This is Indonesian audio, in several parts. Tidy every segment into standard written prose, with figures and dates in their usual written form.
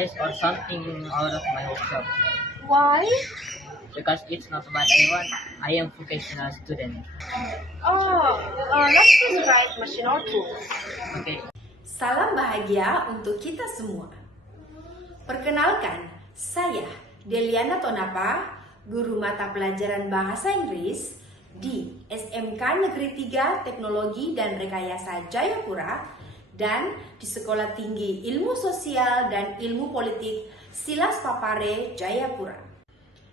test or something out of my workshop Why? because it's not what I want. I am vocational student. Let's just write machine or tools. Okay. Salam bahagia untuk kita semua. Perkenalkan, saya Deliana Tonapa, guru mata pelajaran Bahasa Inggris di SMK Negeri 3 Teknologi dan Rekayasa Jayapura dan di Sekolah Tinggi Ilmu Sosial dan Ilmu Politik Silas Papare Jayapura.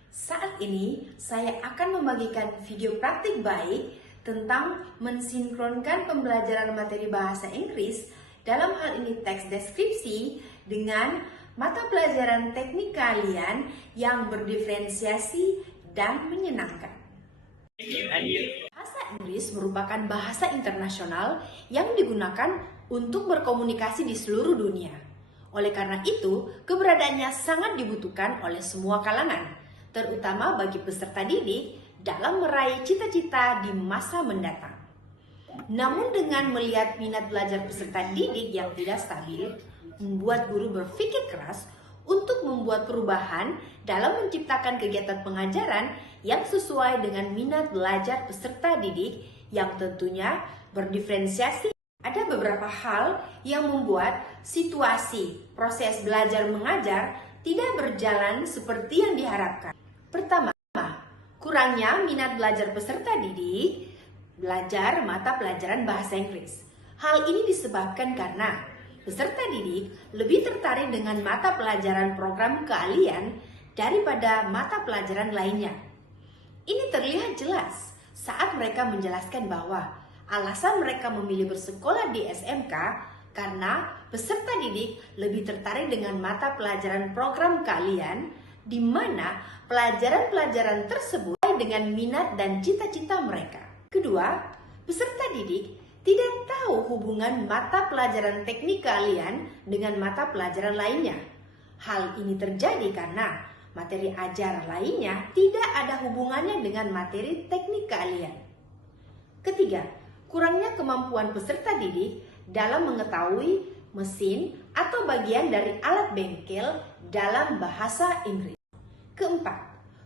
Saat ini saya akan membagikan video praktik baik tentang mensinkronkan pembelajaran materi bahasa Inggris, dalam hal ini teks deskripsi, dengan mata pelajaran teknik keahlian yang berdiferensiasi dan menyenangkan. Bahasa Inggris merupakan bahasa internasional yang digunakan untuk berkomunikasi di seluruh dunia. Oleh karena itu, keberadaannya sangat dibutuhkan oleh semua kalangan, terutama bagi peserta didik dalam meraih cita-cita di masa mendatang. Namun dengan melihat minat belajar peserta didik yang tidak stabil, membuat guru berpikir keras untuk membuat perubahan dalam menciptakan kegiatan pengajaran yang sesuai dengan minat belajar peserta didik yang tentunya berdiferensiasi. Ada beberapa hal yang membuat situasi proses belajar mengajar tidak berjalan seperti yang diharapkan. Pertama, kurangnya minat belajar peserta didik belajar mata pelajaran bahasa Inggris. Hal ini disebabkan karena peserta didik lebih tertarik dengan mata pelajaran program keahlian daripada mata pelajaran lainnya. Ini terlihat jelas saat mereka menjelaskan bahwa alasan mereka memilih bersekolah di SMK karena peserta didik lebih tertarik dengan mata pelajaran program keahlian, di mana pelajaran-pelajaran tersebut dengan minat dan cita-cita mereka. Kedua, peserta didik tidak tahu hubungan mata pelajaran teknik keahlian dengan mata pelajaran lainnya. Hal ini terjadi karena materi ajar lainnya tidak ada hubungannya dengan materi teknik keahlian. Ketiga, kurangnya kemampuan peserta didik dalam mengetahui mesin atau bagian dari alat bengkel dalam bahasa Inggris. Keempat,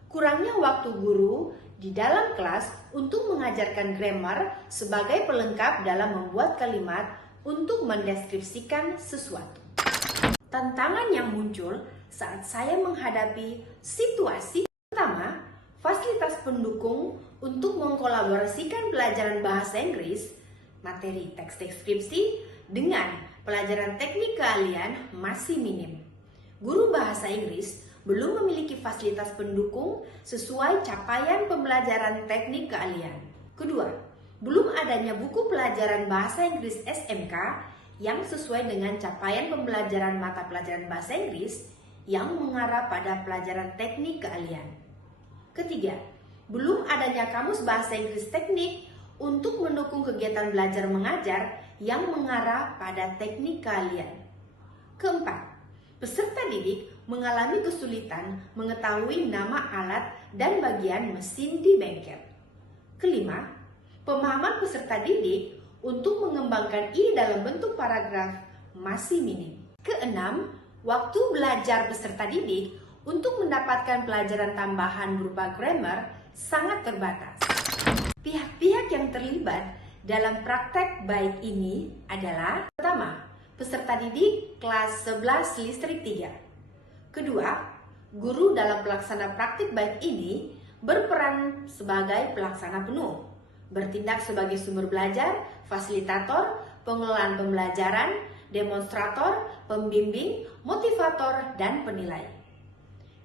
kurangnya waktu guru di dalam kelas untuk mengajarkan grammar sebagai pelengkap dalam membuat kalimat untuk mendeskripsikan sesuatu. Tantangan yang muncul saat saya menghadapi situasi pertama, fasilitas pendukung untuk mengkolaborasikan pelajaran bahasa Inggris, materi teks deskripsi, dengan pelajaran teknik keahlian masih minim. Guru bahasa Inggris belum memiliki fasilitas pendukung sesuai capaian pembelajaran teknik keahlian. Kedua, belum adanya buku pelajaran bahasa Inggris SMK yang sesuai dengan capaian pembelajaran mata pelajaran bahasa Inggris yang mengarah pada pelajaran teknik keahlian. Ketiga, belum adanya kamus bahasa Inggris teknik untuk mendukung kegiatan belajar mengajar yang mengarah pada teknik keahlian. Keempat, peserta didik mengalami kesulitan mengetahui nama alat dan bagian mesin di bengkel. Kelima, pemahaman peserta didik untuk mengembangkan ide dalam bentuk paragraf masih minim. Keenam, waktu belajar peserta didik untuk mendapatkan pelajaran tambahan berupa grammar sangat terbatas. Pihak-pihak yang terlibat dalam praktek baik ini adalah: pertama, peserta didik kelas 11 listrik 3. Kedua, guru dalam pelaksana praktik baik ini berperan sebagai pelaksana penuh, bertindak sebagai sumber belajar, fasilitator, pengelolaan pembelajaran, demonstrator, pembimbing, motivator, dan penilai.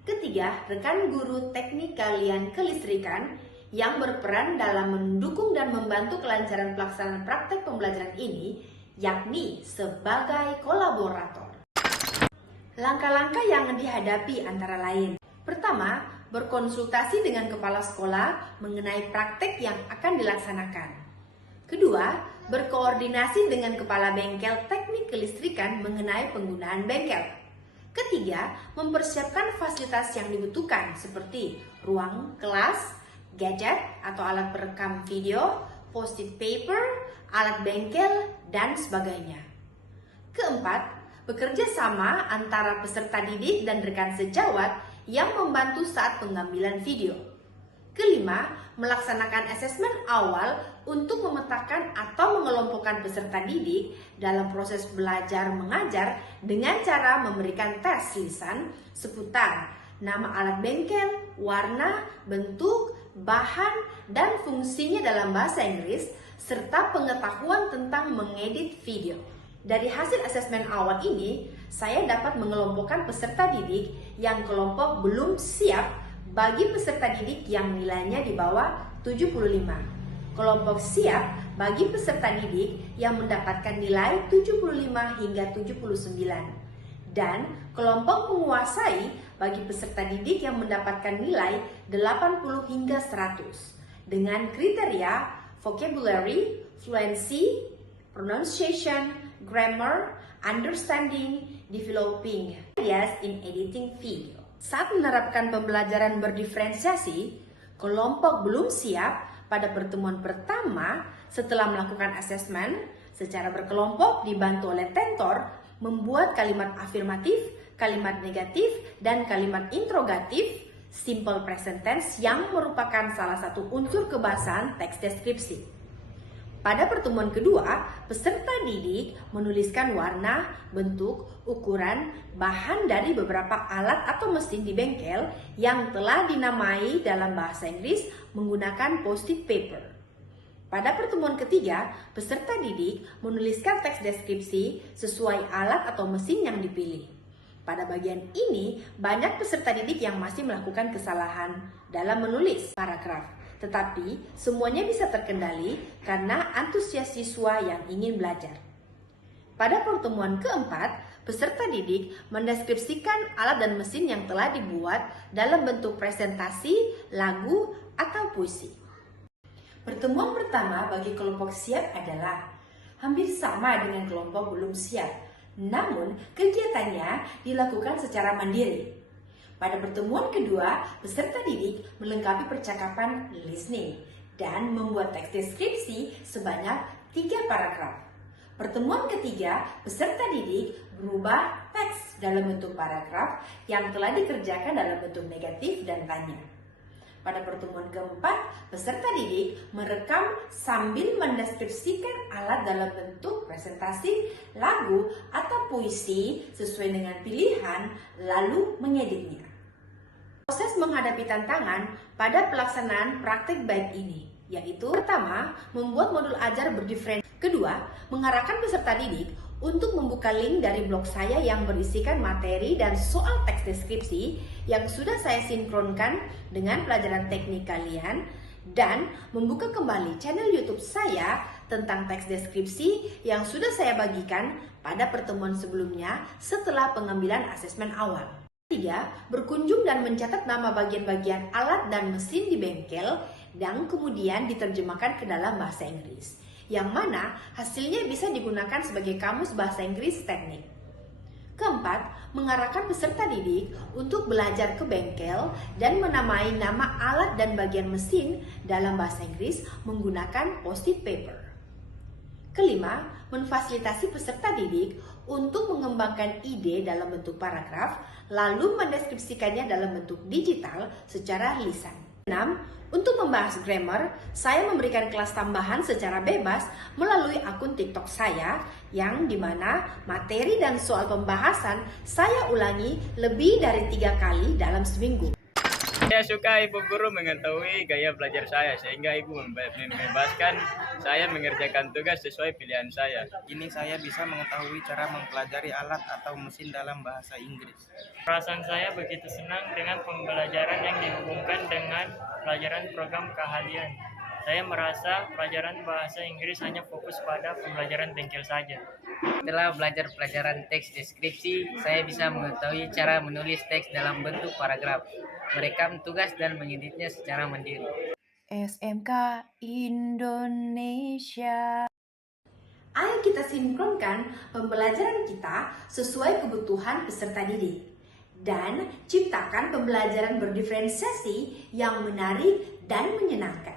Ketiga, rekan guru teknik keahlian kelistrikan yang berperan dalam mendukung dan membantu kelancaran pelaksanaan praktek pembelajaran ini, yakni sebagai kolaborator. Langkah-langkah yang dihadapi antara lain: pertama, berkonsultasi dengan kepala sekolah mengenai praktek yang akan dilaksanakan. Kedua, berkoordinasi dengan kepala bengkel teknik kelistrikan mengenai penggunaan bengkel. Ketiga, mempersiapkan fasilitas yang dibutuhkan seperti ruang kelas, gadget atau alat perekam video, post-it paper, alat bengkel, dan sebagainya. Keempat, bekerja sama antara peserta didik dan rekan sejawat yang membantu saat pengambilan video. Kelima, melaksanakan asesmen awal untuk memetakan atau mengelompokkan peserta didik dalam proses belajar mengajar dengan cara memberikan tes lisan seputar nama alat bengkel, warna, bentuk, bahan, dan fungsinya dalam bahasa Inggris, serta pengetahuan tentang mengedit video. Dari hasil asesmen awal ini, saya dapat mengelompokkan peserta didik yang kelompok belum siap bagi peserta didik yang nilainya di bawah 75. Kelompok siap bagi peserta didik yang mendapatkan nilai 75 hingga 79. Dan kelompok menguasai bagi peserta didik yang mendapatkan nilai 80 hingga 100 dengan kriteria vocabulary, fluency, pronunciation, grammar, understanding, developing ideas in editing video. Saat menerapkan pembelajaran berdiferensiasi, kelompok belum siap pada pertemuan pertama setelah melakukan asesmen secara berkelompok dibantu oleh tentor membuat kalimat afirmatif, kalimat negatif, dan kalimat interrogatif simple present tense yang merupakan salah satu unsur kebahasaan teks deskripsi. Pada pertemuan kedua, peserta didik menuliskan warna, bentuk, ukuran, bahan dari beberapa alat atau mesin di bengkel yang telah dinamai dalam bahasa Inggris menggunakan post-it paper. Pada pertemuan ketiga, peserta didik menuliskan teks deskripsi sesuai alat atau mesin yang dipilih. Pada bagian ini, banyak peserta didik yang masih melakukan kesalahan dalam menulis paragraf. Tetapi, semuanya bisa terkendali karena antusias siswa yang ingin belajar. Pada pertemuan keempat, peserta didik mendeskripsikan alat dan mesin yang telah dibuat dalam bentuk presentasi, lagu, atau puisi. Pertemuan pertama bagi kelompok siap adalah hampir sama dengan kelompok belum siap, namun kegiatannya dilakukan secara mandiri. Pada pertemuan kedua, peserta didik melengkapi percakapan listening dan membuat teks deskripsi sebanyak 3 paragraf. Pertemuan ketiga, peserta didik berubah teks dalam bentuk paragraf yang telah dikerjakan dalam bentuk negatif dan tanya. Pada pertemuan keempat, peserta didik merekam sambil mendeskripsikan alat dalam bentuk presentasi, lagu, atau puisi sesuai dengan pilihan, lalu mengeditnya. Proses menghadapi tantangan pada pelaksanaan praktik baik ini, yaitu pertama, membuat modul ajar berdiferensiasi. Kedua, mengarahkan peserta didik untuk membuka link dari blog saya yang berisikan materi dan soal teks deskripsi yang sudah saya sinkronkan dengan pelajaran teknik kalian, dan membuka kembali channel YouTube saya tentang teks deskripsi yang sudah saya bagikan pada pertemuan sebelumnya setelah pengambilan asesmen awal. Ketiga, berkunjung dan mencatat nama bagian-bagian alat dan mesin di bengkel dan kemudian diterjemahkan ke dalam bahasa Inggris, yang mana hasilnya bisa digunakan sebagai kamus bahasa Inggris teknik. Keempat, mengarahkan peserta didik untuk belajar ke bengkel dan menamai nama alat dan bagian mesin dalam bahasa Inggris menggunakan post-it paper. Kelima, memfasilitasi peserta didik untuk mengembangkan ide dalam bentuk paragraf, lalu mendeskripsikannya dalam bentuk digital secara lisan. 6. Untuk membahas grammar, saya memberikan kelas tambahan secara bebas melalui akun TikTok saya yang dimana materi dan soal pembahasan saya ulangi lebih dari 3 kali dalam seminggu. Saya suka ibu guru mengetahui gaya belajar saya sehingga ibu membebaskan saya mengerjakan tugas sesuai pilihan saya. Ini saya bisa mengetahui cara mempelajari alat atau mesin dalam bahasa Inggris. Perasaan saya begitu senang dengan pembelajaran yang dihubungkan dengan pelajaran program keahlian. Saya merasa pelajaran bahasa Inggris hanya fokus pada pembelajaran bengkel saja. Setelah belajar pelajaran teks deskripsi, saya bisa mengetahui cara menulis teks dalam bentuk paragraf, merekam tugas dan mengeditnya secara mandiri. SMK Indonesia. Ayo kita sinkronkan pembelajaran kita sesuai kebutuhan peserta didik dan ciptakan pembelajaran berdiferensiasi yang menarik dan menyenangkan.